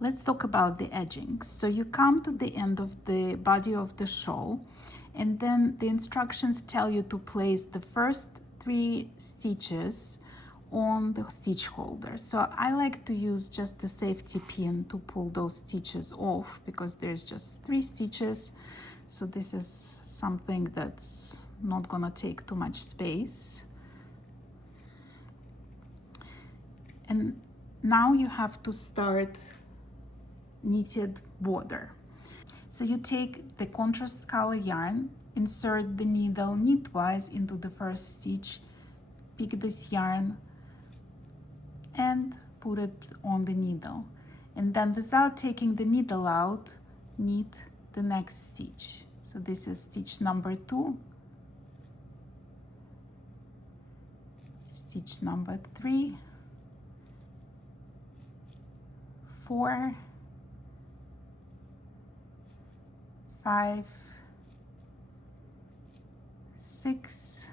Let's talk about the edging. So you come to the end of the body of the shawl, and then the instructions tell you to place the first 3 stitches on the stitch holder. So I like to use just the safety pin to pull those stitches off because there's just 3 stitches. So this is something that's not gonna take too much space. And now you have to start knitted border. So you take the contrast color yarn, insert the needle knitwise into the first stitch, pick this yarn and put it on the needle. And then without taking the needle out, knit the next stitch. So this is stitch number 2, stitch number 3, 4, 5, 6,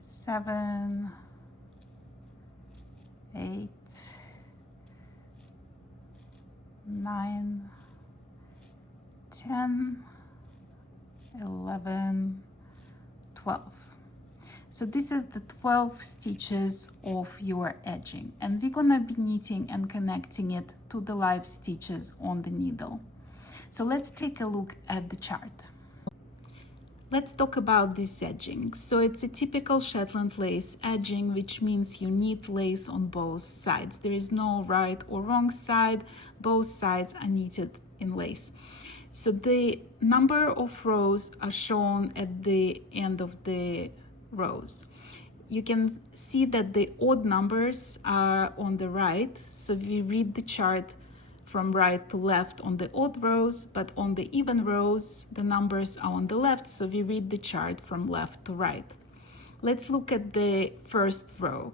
7, 8, 9, 10, 11, 12. So this is the 12 stitches of your edging, and we're gonna be knitting and connecting it to the live stitches on the needle. So let's take a look at the chart. Let's talk about this edging. So it's a typical Shetland lace edging, which means you knit lace on both sides. There is no right or wrong side. Both sides are knitted in lace. So the number of rows are shown at the end of the rows. You can see that the odd numbers are on the right. So we read the chart from right to left on the odd rows, but on the even rows, the numbers are on the left, so we read the chart from left to right. Let's look at the first row.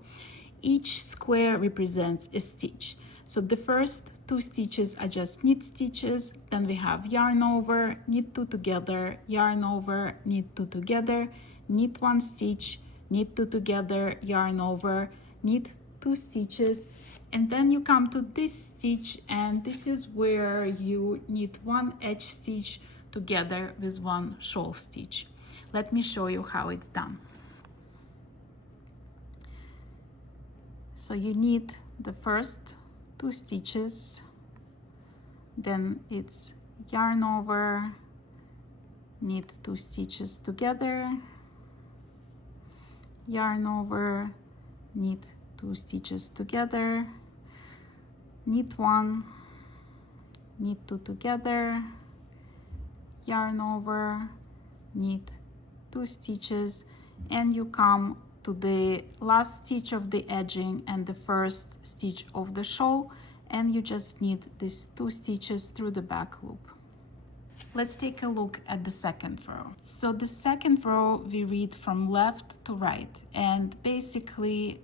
Each square represents a stitch. So the first 2 stitches are just knit stitches, then we have yarn over, knit 2 together, yarn over, knit 2 together, knit 1 stitch, knit 2 together, yarn over, knit 2 stitches, and then you come to this stitch, and this is where you knit 1 edge stitch together with 1 shawl stitch. Let me show you how it's done. So you knit the first 2 stitches, then it's yarn over, knit 2 stitches together, yarn over, knit 2 stitches together, knit 1, knit 2 together, yarn over, knit 2 stitches, and you come to the last stitch of the edging and the first stitch of the shawl, and you just knit these 2 stitches through the back loop. Let's take a look at the second row. So the second row we read from left to right, and basically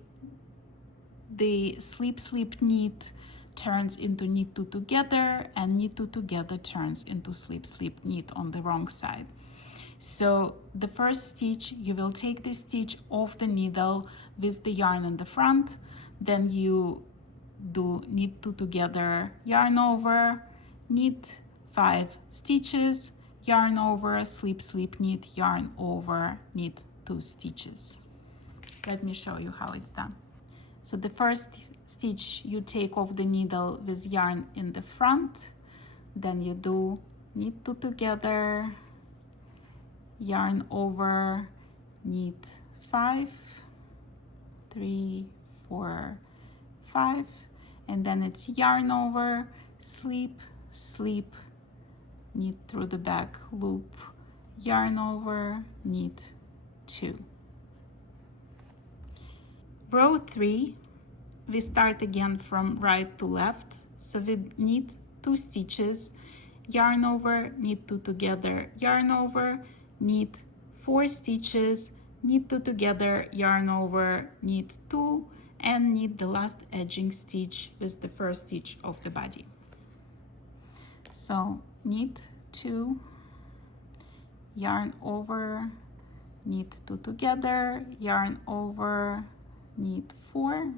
the slip slip knit turns into knit 2 together, and knit 2 together turns into slip slip knit on the wrong side. So the first stitch, you will take the stitch off the needle with the yarn in the front, then you do knit 2 together, yarn over, knit 5 stitches, yarn over, slip slip knit, yarn over, knit 2 stitches. Let me show you how it's done. So the first stitch you take off the needle with yarn in the front, then you do knit 2 together, yarn over, knit 5, 3, 4, 5, and then it's yarn over, slip, slip, knit through the back loop, yarn over, knit 2. Row 3, we start again from right to left, so we knit 2 stitches, yarn over, knit 2 together, yarn over, knit 4 stitches, knit 2 together, yarn over, knit 2, and knit the last edging stitch with the first stitch of the body. So knit 2, yarn over, knit 2 together, yarn over, knit 4,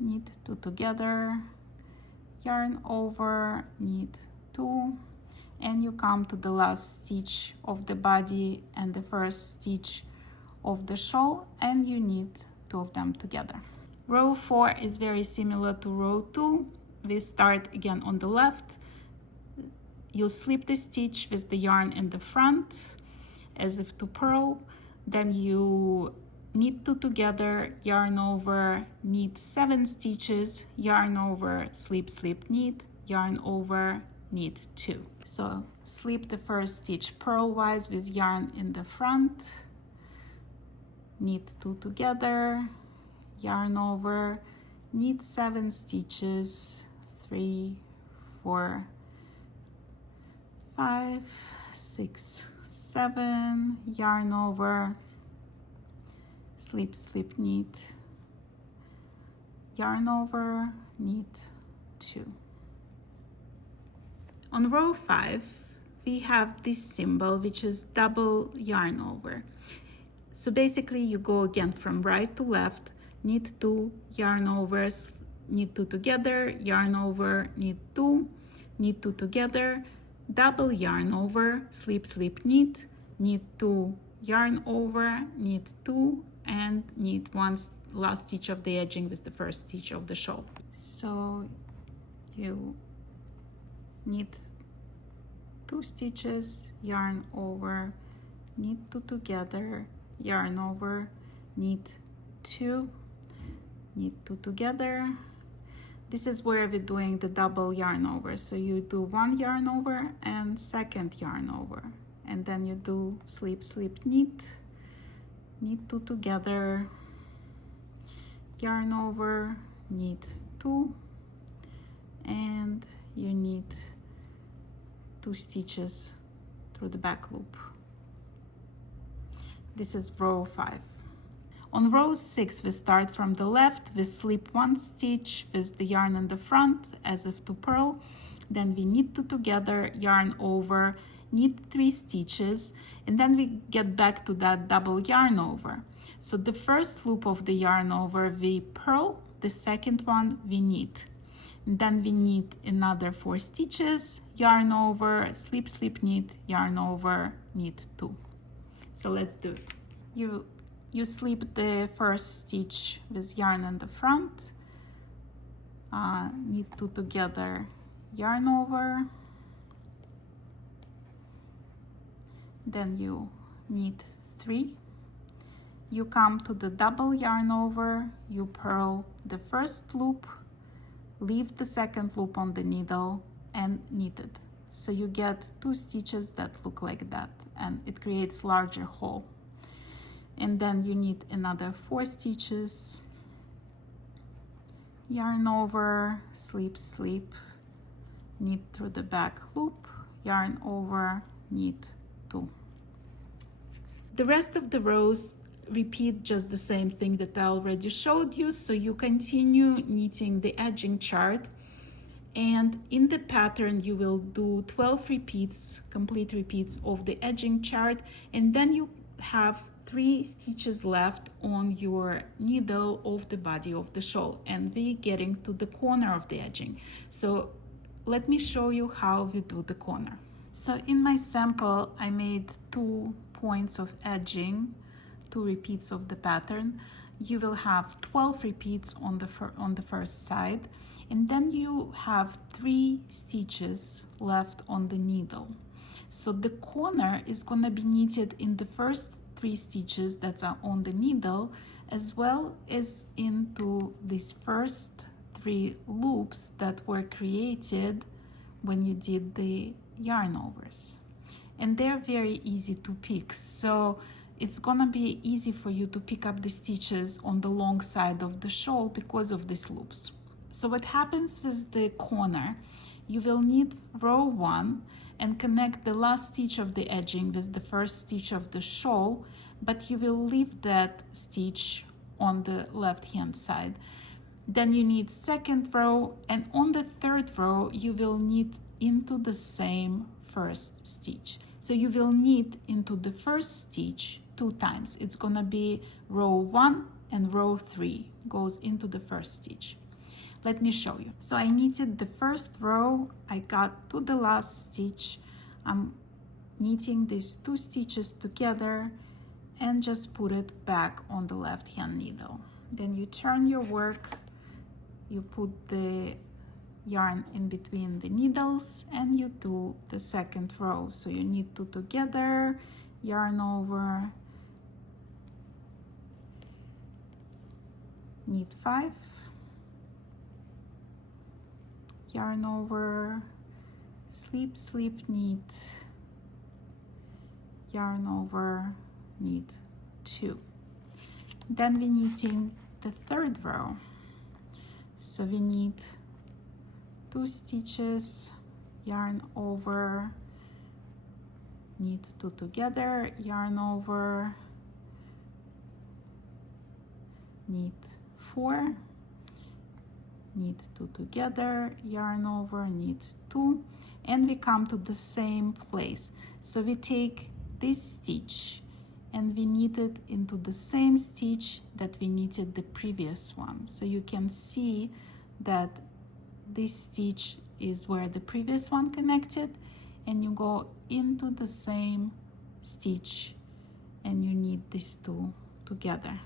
knit 2 together, yarn over, knit 2, and you come to the last stitch of the body and the first stitch of the shawl, and you knit 2 of them together. Row 4 is very similar to row 2. We start again on the left. You slip the stitch with the yarn in the front as if to purl, then you knit 2 together, yarn over, knit 7 stitches, yarn over, slip, slip, knit, yarn over, knit 2. So slip the first stitch purlwise with yarn in the front, knit 2 together, yarn over, knit 7 stitches, 3, 4, 5, 6, 7, yarn over, slip, slip, knit, yarn over, knit 2. On row 5, we have this symbol, which is double yarn over. So basically you go again from right to left, knit 2, yarn over, knit 2 together, yarn over, knit 2, knit 2 together, double yarn over, slip, slip, knit, knit 2, yarn over, knit 2, and knit 1 last stitch of the edging with the first stitch of the shawl. So you knit 2 stitches, yarn over, knit 2 together, yarn over, knit 2, knit 2 together. This is where we're doing the double yarn over. So you do 1 yarn over and second yarn over, and then you do slip, slip, knit, knit 2 together, yarn over, knit 2, and you knit 2 stitches through the back loop. This is row 5. On row 6, we start from the left, we slip 1 stitch with the yarn in the front as if to purl, then we knit 2 together, yarn over, knit 3 stitches, and then we get back to that double yarn over. So the first loop of the yarn over we purl, the second one we knit. And then we knit another 4 stitches, yarn over, slip, slip, knit, yarn over, knit 2. So let's do it. You slip the first stitch with yarn in the front, knit 2 together, yarn over, then you knit 3, you come to the double yarn over, you purl the first loop, leave the second loop on the needle and knit it. So you get 2 stitches that look like that, and it creates larger hole. And then you knit another 4 stitches, yarn over, slip, slip, knit through the back loop, yarn over, knit 2. The rest of the rows repeat just the same thing that I already showed you. So you continue knitting the edging chart, and in the pattern you will do 12 repeats, complete repeats of the edging chart, and then you have 3 stitches left on your needle of the body of the shawl, and we're getting to the corner of the edging. So let me show you how we do the corner. So in my sample I made 2 points of edging, 2 repeats of the pattern. You will have 12 repeats on the first side, and then you have 3 stitches left on the needle. So the corner is going to be knitted in the first 3 stitches that are on the needle, as well as into these first 3 loops that were created when you did the yarn overs. And they're very easy to pick, so it's gonna be easy for you to pick up the stitches on the long side of the shawl because of these loops. So what happens with the corner, you will knit row 1 and connect the last stitch of the edging with the first stitch of the shawl, but you will leave that stitch on the left hand side. Then you knit second row, and on the third row you will knit into the same first stitch. So you will knit into the first stitch 2 times. It's gonna be row 1 and row 3 goes into the first stitch. Let me show you. So I knitted the first row, I got to the last stitch, I'm knitting these 2 stitches together and just put it back on the left hand needle. Then you turn your work, you put the yarn in between the needles and you do the second row. So you knit 2 together, yarn over, knit 5, yarn over, slip, slip, knit, yarn over, knit 2. Then we're knitting the third row. So we knit 2 stitches, yarn over, knit 2 together, yarn over, knit 4, knit 2 together, yarn over, knit 2, and we come to the same place. So we take this stitch and we knit it into the same stitch that we knitted the previous one. So you can see that this stitch is where the previous one connected, and you go into the same stitch and you knit these 2 together.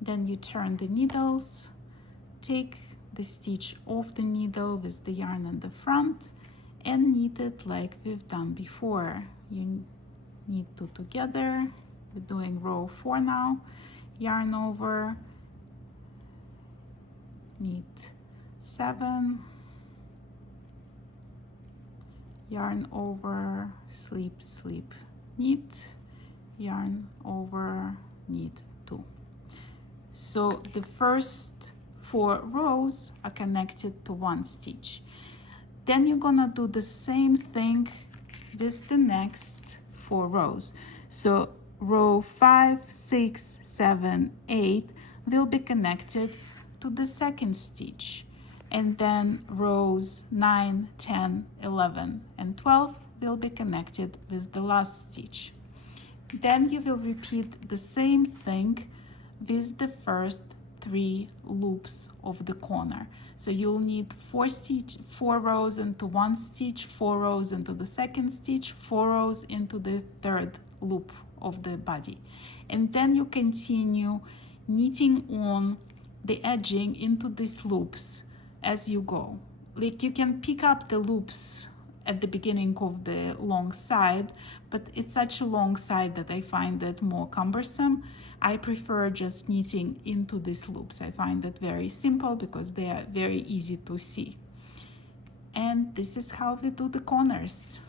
Then you turn the needles, take the stitch off the needle with the yarn in the front and knit it like we've done before. You knit 2 together, we're doing row 4 now, yarn over, knit 7, yarn over, slip, slip, knit, yarn over, knit 2. So the first 4 rows are connected to 1 stitch. Then you're gonna do the same thing with the next 4 rows. So row 5, 6, 7, 8 will be connected to the second stitch, and then rows 9, 10, 11, and 12 will be connected with the last stitch. Then you will repeat the same thing with the first 3 loops of the corner. So you'll need 4 rows into 1 stitch, 4 rows into the second stitch, 4 rows into the third loop of the body. And then you continue knitting on the edging into these loops as you go. Like, you can pick up the loops at the beginning of the long side, but it's such a long side that I find that more cumbersome. I prefer just knitting into these loops. I find that very simple because they are very easy to see. And this is how we do the corners.